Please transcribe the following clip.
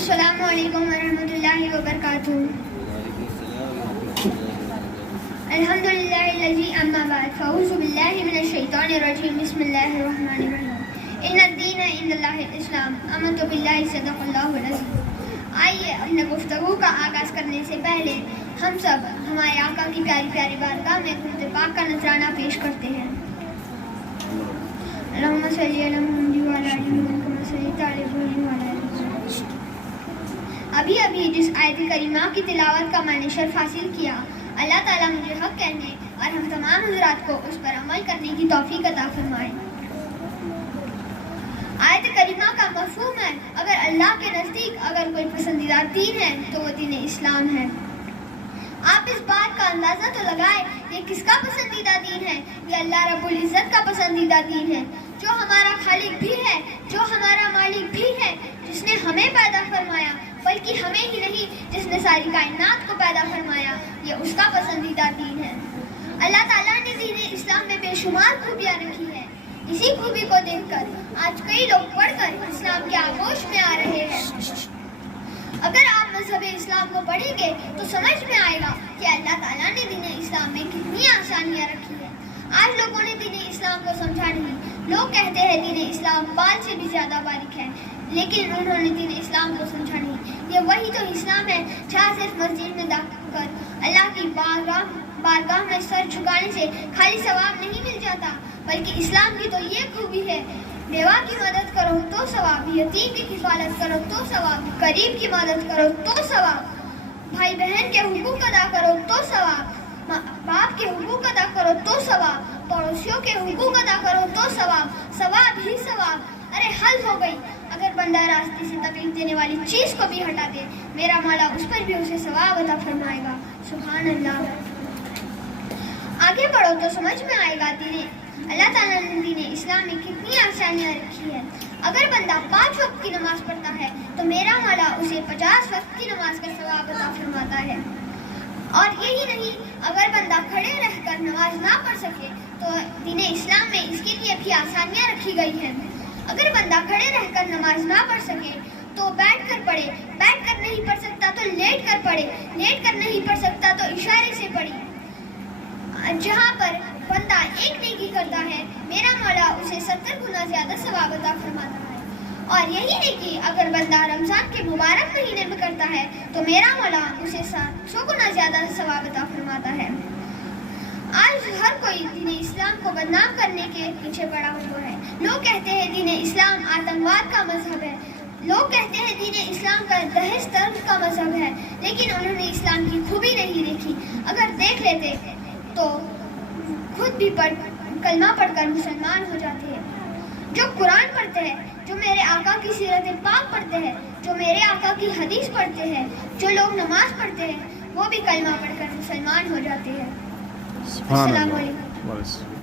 السلام علیکم ورحمۃ اللہ وبرکاتہ. الحمد للہ الذی اما بعد فاعوذ باللہ من الشیطان الرجیم بسم اللہ الرحمن الرحیم. ان الدین عند اللہ الاسلام. آمنت باللہ صدق اللہ العظیم. آئیے اپنے گفتگو کا آغاز کرنے سے پہلے ہم سب ہمارے آقا کی پیاری پیاری بارگاہ میں درود پاک کا نذرانہ پیش کرتے ہیں. اللہم صلی علی محمد وعلی آل محمد کما صلیت علی ابراہیم وعلی آل ابراہیم. ابھی جس آیت کریمہ کی تلاوت کا میں نے شرف حاصل کیا، اللہ تعالیٰ مجھے حق کہنے اور ہم تمام حضرات کو اس پر عمل کرنے کی توفیق عطا فرمائے. آیت کریمہ کا مفہوم ہے، اگر اللہ کے نزدیک اگر کوئی پسندیدہ دین ہے تو وہ دین اسلام ہے. آپ اس بات کا اندازہ تو لگائے یہ کس کا پسندیدہ دین ہے. یہ اللہ رب العزت کا پسندیدہ دین ہے، جو ہمارا خالق بھی ہے، جو ہمارا مالک بھی ہے، جس نے ہمیں پیدا فرمایا، بلکہ ہمیں ہی نہیں جس نے ساری کائنات کو پیدا فرمایا. یہ اس کا پسندیدہ دین ہے. اللہ تعالیٰ نے دین اسلام میں بے شمار خوبیاں رکھی ہیں. اسی خوبی کو دیکھ کر آج کئی لوگ پڑھ کر اسلام کے آغوش میں آ رہے ہیں. اگر آپ مذہب اسلام کو پڑھیں گے تو سمجھ میں آئے گا کہ اللہ تعالیٰ نے دین اسلام میں کتنی آسانیاں رکھی ہیں. آج لوگوں نے دین اسلام کو سمجھا نہیں. لوگ کہتے ہیں دین اسلام بال سے بھی زیادہ باریک ہے، لیکن انہوں نے دین اسلام کو سمجھا نہیں. یہ وہی تو اسلام ہے جہاں صرف مسجد میں داخل کر اللہ کی بارگاہ میں سر جھکانے سے خالی ثواب نہیں مل جاتا، بلکہ اسلام کی تو یہ خوبی ہے، بیوہ کی مدد کرو تو ثواب، یتیم کی کفالت کرو تو ثواب، غریب کی مدد کرو تو ثواب، بھائی بہن کے حقوق ادا کرو تو ثواب، باپ کے حقوق ادا کرو تو ثواب، پڑوسیوں کے حقوق ادا کرو تو ثواب. ثواب ہی ثواب. ارے حل ہو گئی. اگر بندہ راستے سے تکلیف دینے والی چیز کو بھی ہٹا دے، میرا مولا اس پر بھی اسے ثواب عطا فرمائے گا. سبحان اللہ. آگے بڑھو تو سمجھ میں آئے گا اللہ تعالیٰ نے دین اسلام میں کتنی آسانیاں رکھی ہے. اگر بندہ 5 وقت کی نماز پڑھتا ہے تو میرا مولا اسے 50 وقت کی نماز کا ثواب عطا فرماتا ہے. اور یہی نہیں، اگر بندہ کھڑے رہ کر نماز نہ پڑھ سکے تو دین اسلام میں اس کے لیے بھی آسانیاں رکھی گئی ہیں. اگر بندہ کھڑے رہ کر نماز نہ پڑھ سکے تو بیٹھ کر پڑھے، بیٹھ کر نہیں پڑھ سکتا تو لیٹ کر پڑھے، لیٹ کر نہیں پڑھ سکتا تو اشارے سے پڑھے. جہاں پر بندہ ایک نیکی کرتا ہے میرا مولا اسے 70 گنا زیادہ ثواب عطا فرماتا ہے. اور یہی نیکی اگر بندہ رمضان کے مبارک مہینے میں کرتا ہے تو میرا مولا اسے 700 گنا زیادہ ثواب عطا فرماتا ہے. آج ہر کوئی دین اسلام کو بدنام کرنے کے پیچھے پڑا ہوا ہے. لوگ کہتے ہیں دین اسلام آتنکواد کا مذہب ہے. لوگ کہتے ہیں دین اسلام کا دہشت گرد کا مذہب ہے، لیکن انہوں نے اسلام کی خوبی نہیں دیکھی. اگر دیکھ لیتے تو خود بھی کلمہ پڑھ کر مسلمان ہو جاتے ہیں. جو قرآن پڑھتے ہیں، جو میرے آقا کی سیرت پاک پڑھتے ہیں، جو میرے آقا کی حدیث پڑھتے ہیں، جو لوگ نماز پڑھتے ہیں، وہ بھی کلمہ پڑھ کر مسلمان ہو جاتے ہیں. السلام علیکم.